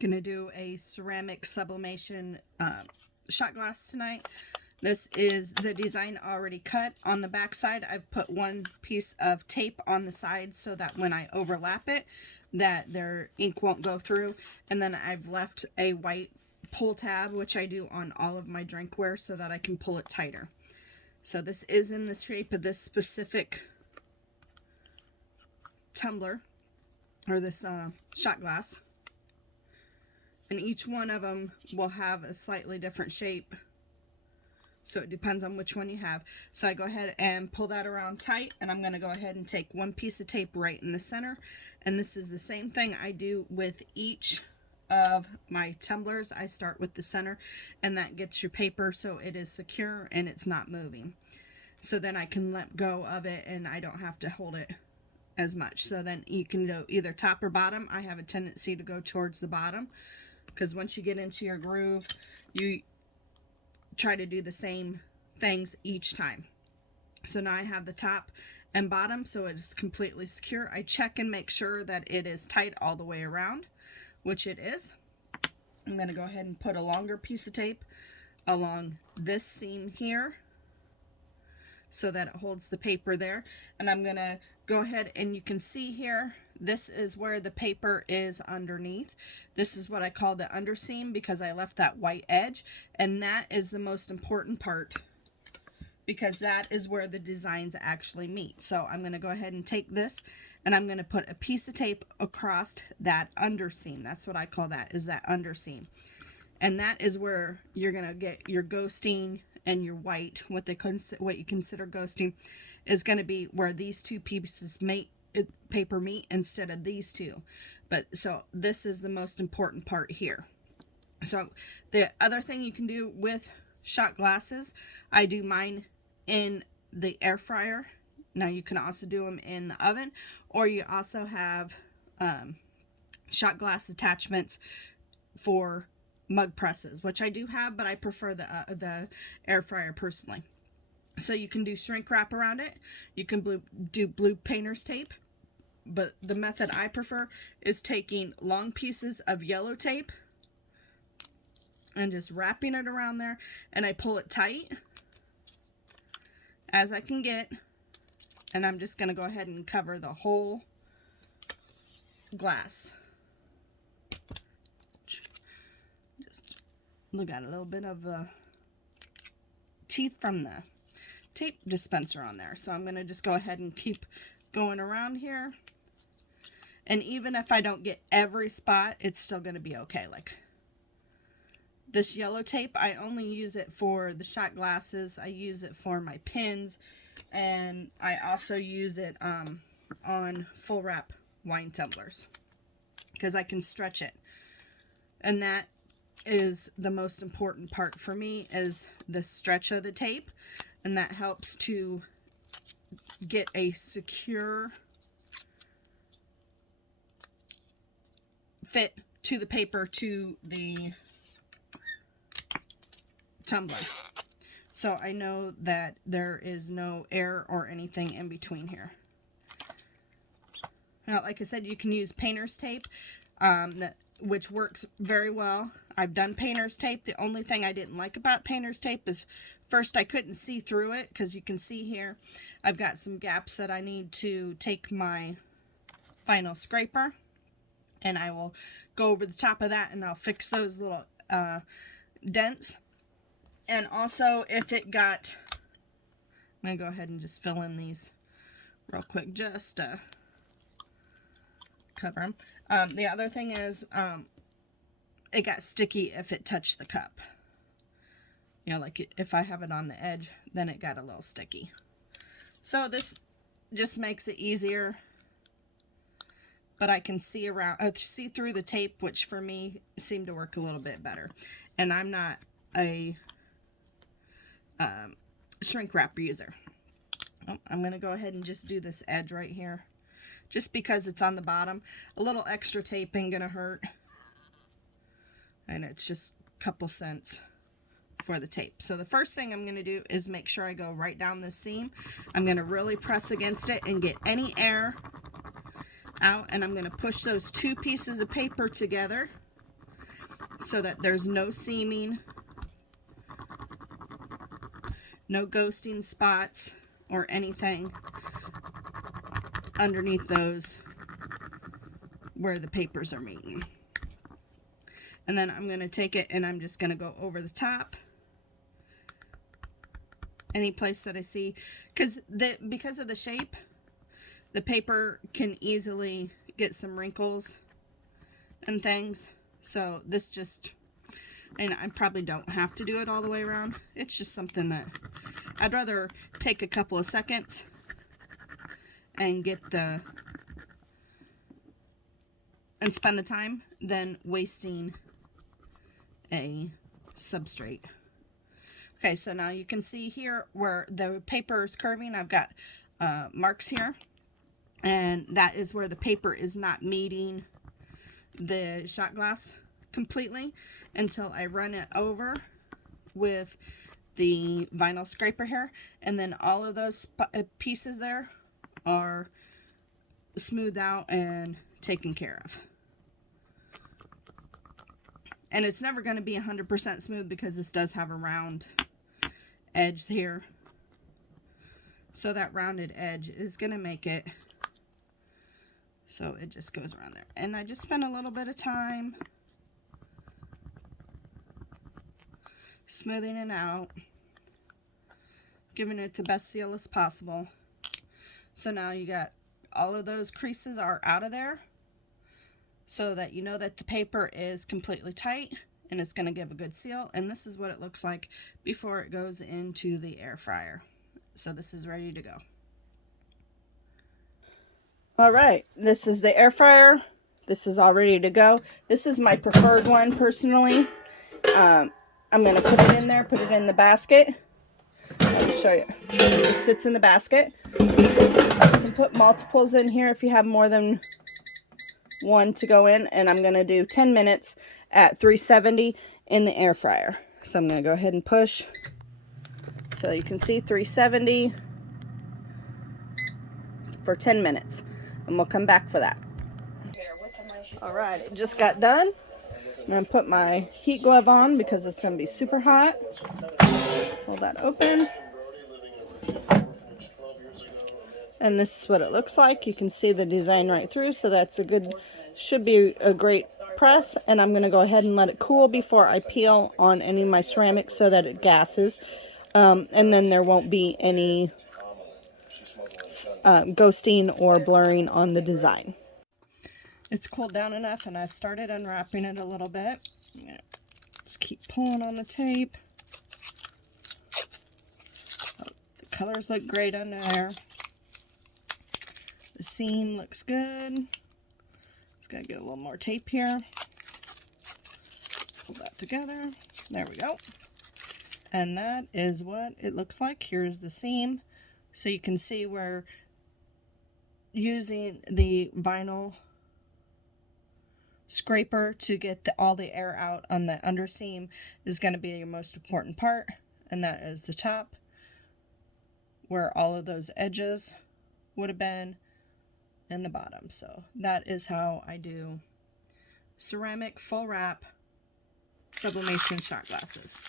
Gonna do a ceramic sublimation shot glass tonight. This is the design already cut. On the back side, I've put one piece of tape on the side so that when I overlap it, that their ink won't go through. And then I've left a white pull tab, which I do on all of my drinkware, so that I can pull it tighter. So this is in the shape of this specific tumbler, or this shot glass. And each one of them will have a slightly different shape, so it depends on which one you have. So I go ahead and pull that around tight, and I'm going to go ahead and take one piece of tape right in the center. And this is the same thing I do with each of my tumblers. I start with the center, and that gets your paper so it is secure and it's not moving. So then I can let go of it and I don't have to hold it as much. So then you can do either top or bottom. I have a tendency to go towards the bottom, because once you get into your groove, you try to do the same things each time. So now I have the top and bottom, so it is completely secure. I check and make sure that it is tight all the way around, which it is. I'm going to go ahead and put a longer piece of tape along this seam here so that it holds the paper there. And I'm going to go ahead, and you can see here, this is where the paper is underneath. This is what I call the underseam, because I left that white edge, and that is the most important part, because that is where the designs actually meet. So I'm going to go ahead and take this, and I'm going to put a piece of tape across that underseam. That's what I call that, is that underseam. And that is where you're going to get your ghosting and your white. What you consider ghosting is going to be where these two pieces paper meet instead of these two. But so this is the most important part here. So the other thing you can do with shot glasses, I do mine in the air fryer. Now you can also do them in the oven, or you also have shot glass attachments for mug presses, which I do have, but I prefer the air fryer personally. So you can do shrink wrap around it. You can do blue painter's tape, but the method I prefer is taking long pieces of yellow tape and just wrapping it around there, and I pull it tight as I can get, and I'm just going to go ahead and cover the whole glass. Just look at a little bit of the teeth from the tape dispenser on there. So I'm going to just go ahead and keep going around here. And even if I don't get every spot, it's still going to be okay. Like this yellow tape, I only use it for the shot glasses. I use it for my pins, and I also use it on full wrap wine tumblers, because I can stretch it. And that is the most important part for me, is the stretch of the tape, and that helps to get a secure fit to the paper, to the tumbler. So I know that there is no air or anything in between here. Now, like I said, you can use painter's tape, which works very well. I've done painter's tape. The only thing I didn't like about painter's tape is, first, I couldn't see through it, because you can see here I've got some gaps that I need to take my final scraper, and I will go over the top of that and I'll fix those little dents. And also, if it got, I'm going to go ahead and just fill in these real quick, just cover them. The other thing is, it got sticky if it touched the cup. You know, like if I have it on the edge, then it got a little sticky. So this just makes it easier. But I can see see through the tape, which for me seemed to work a little bit better. And I'm not a shrink wrap user. I'm going to go ahead and just do this edge right here, just because it's on the bottom. A little extra tape ain't going to hurt. And it's just a couple cents for the tape. So the first thing I'm going to do is make sure I go right down this seam. I'm going to really press against it and get any air out, and I'm going to push those two pieces of paper together so that there's no seaming, no ghosting spots or anything underneath those where the papers are meeting. And then I'm going to take it and I'm just going to go over the top, any place that I see, because of the shape, the paper can easily get some wrinkles and things. So this just, and I probably don't have to do it all the way around. It's just something that I'd rather take a couple of seconds and spend the time than wasting a substrate. Okay, so now you can see here where the paper is curving. I've got marks here, and that is where the paper is not meeting the shot glass completely until I run it over with the vinyl scraper here, and then all of those pieces there are smoothed out and taken care of. And it's never going to be 100% smooth because this does have a round edge here. So that rounded edge is going to make it so it just goes around there. And I just spent a little bit of time smoothing it out, giving it the best seal as possible. So now you got all of those creases are out of there, so that you know that the paper is completely tight and it's going to give a good seal. And this is what it looks like before it goes into the air fryer. So this is ready to go. All right, this is the air fryer. This is all ready to go. This is my preferred one personally. I'm going to put it in there, put it in the basket. Let me show you. It sits in the basket. You can put multiples in here if you have more than one to go in, and I'm going to do 10 minutes at 370 in the air fryer. So I'm going to go ahead and push so you can see 370 for 10 minutes, and we'll come back for that. All right, it just got done. I'm going to put my heat glove on because it's going to be super hot. Pull that open. And this is what it looks like. You can see the design right through, so that's a good, should be a great press. And I'm going to go ahead and let it cool before I peel on any of my ceramics so that it gases. And then there won't be any ghosting or blurring on the design. It's cooled down enough, and I've started unwrapping it a little bit. Just keep pulling on the tape. Oh, the colors look great under there. The seam looks good. Just gotta get a little more tape here. Pull that together. There we go. And that is what it looks like. Here's the seam. So you can see where using the vinyl scraper to get all the air out on the underseam is going to be your most important part. And that is the top, where all of those edges would have been, and the bottom. So that is how I do ceramic full wrap sublimation shot glasses.